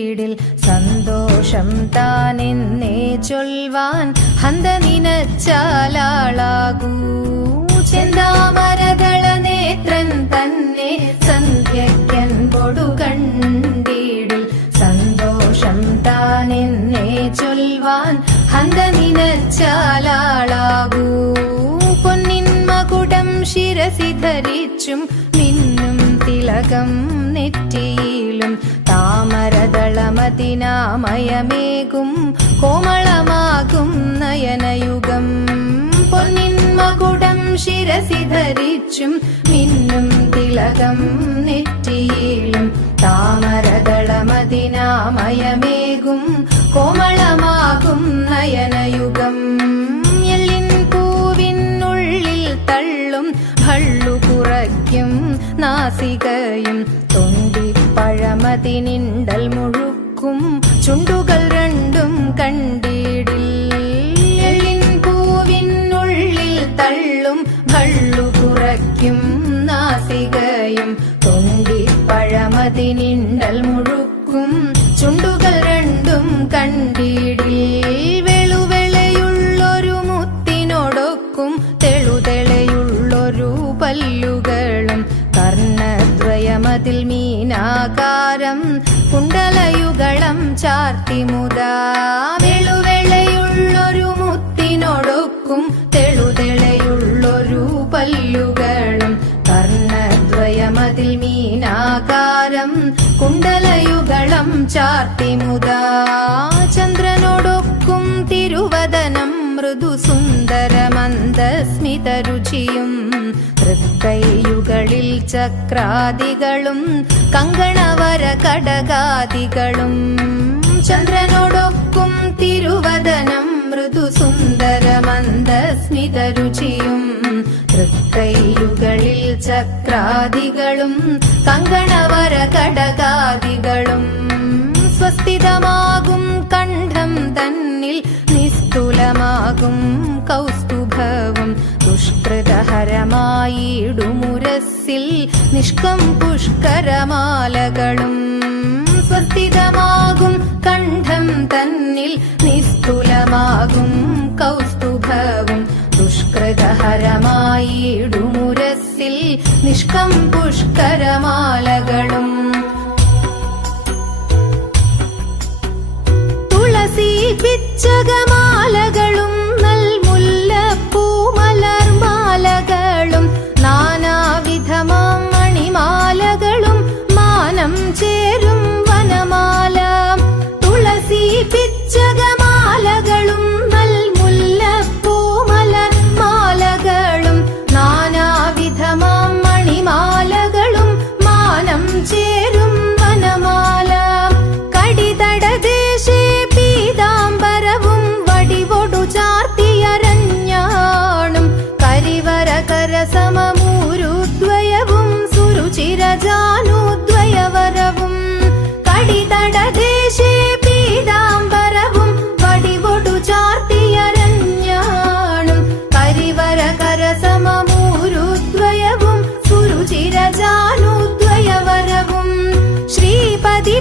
കണ്ടീടിൽ സന്തോഷം താനെന്നേ ചൊൽവാൻ ഹന്ത നിനച്ചാലാളാകൂ ചെന്താമരകള നേത്രൻ തന്നെ സന്ധ്യയ്ക്കൻ പൊടു കണ്ടീടിൽ സന്തോഷം താനെന്നേ ചൊൽവാൻ ഹന്ത നിനച്ചാലാളാകൂ പൊന്നിൻ മകുടം ശിരസി ധരിച്ചും മിന്നും തിലകം നെറ്റിയിലും താമരദളമതിനാമയമേകും കോമളമാകും നയനയുഗം. പൊന്നിൻ മകുടം ശിരസി ധരിച്ചും മിന്നും തിലകം നെറ്റിയിലും താമരതളമതിനാമയമേകും കോമളമാകും നയനയുഗം. പൂവിനുള്ളിൽ തള്ളും നാസികയും തൊണ്ടിപ്പഴമതിനിണ്ടൽ മുഴുക്കും ചുണ്ടുകൾ രണ്ടും കണ്ടിടിൽ. എല്ലിൻ പൂവിനുള്ളിൽ തള്ളും ഭള്ളു കുറയ്ക്കും നാസികയും. തൊണ്ടിപ്പഴമതിനിണ്ടൽ മുഴുക്കും ചുണ്ടുകൾ രണ്ടും കണ്ടിടിൽ. വെളുവെളയുള്ളൊരു മുത്തിനോടൊക്കും തെളുതെളയുള്ളൊരു പല്ലുകളും. കർണദ്വയമതിൽ മീനാകാരം കുണ്ടലയുഗളം ചാർത്തിമുതാ വെളുവെളയുള്ളൊരു മുത്തിനൊടുക്കും തെളുതെളയുള്ളൊരു പല്ലുകളും. കർണദ്വയമതിൽ മീനാകാരം കുണ്ടലയുഗളം ചാർത്തിമുതാ സുന്ദരമന്ദസ്മിതരുചിയും തൃക്കൈയുകളിൽ ചക്രാദികളും കങ്കണവര കടകാദികളും ചന്ദ്രനോടൊക്കും തിരുവദനം മൃദു സുന്ദരമന്ദസ്മിതരുചിയും തൃക്കൈയുകളിൽ ചക്രാദികളും കങ്കണവര കടകാദികളും ദുഷ്കൃതഹരമായിടുമുരസിൽ നിഷ്കം പുഷ്കരമാലകളും സ്വസ്ഥിതമാകും കണ്ഠം തന്നിൽ നിസ്തുലമാകും കൗസ്തുഭവും. ദുഷ്കൃതഹരമായിടുമുരസിൽ നിഷ്കം പുഷ്കരമാലകളും